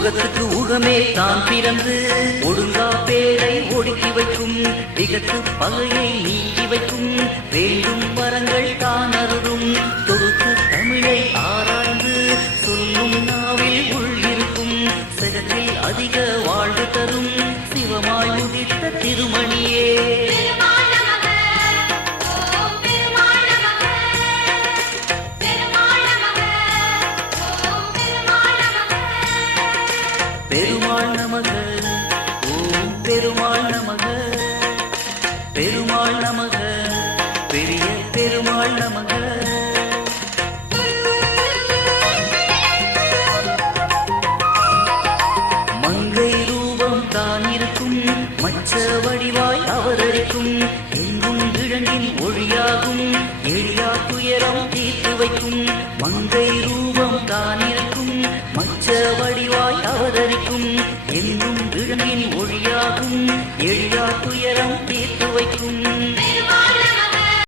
உகத்துக்கு உகமே தான் பிறந்து ஒடுங்கா பேரை ஒடுக்கி வைக்கும் திகத்து பகையை நீக்கி வைக்கும் வேண்டும் வரங்கள் தான் அருளும் தொகுத்து தமிழை ஆராய்ந்து சொல்லும் நாவில் உள்ளிருக்கும் சிறப்பில் அதிக வாழ்வு தரும் சிவமாய் உதித்த திருமணியே பெருமாள் நமக ஓம் பெருமாள் நமக பெருமாள் நமக பெரிய பெருமாள் நமக மங்கை ரூபம் தான் இருக்கும் மச்ச வடிவாய் அவதரிக்கும் எங்கும் இழங்கின் ஒழியாகும் எளியா துயரம் தீர்த்து வைக்கும் மங்கை ரூபம் தான் இருக்கும் மச்ச வடிவாய் அவதரிக்கும் எங்கும் இழங்கின் ஒழியாகும் எளியா துயரம் தீர்த்து வைக்கும்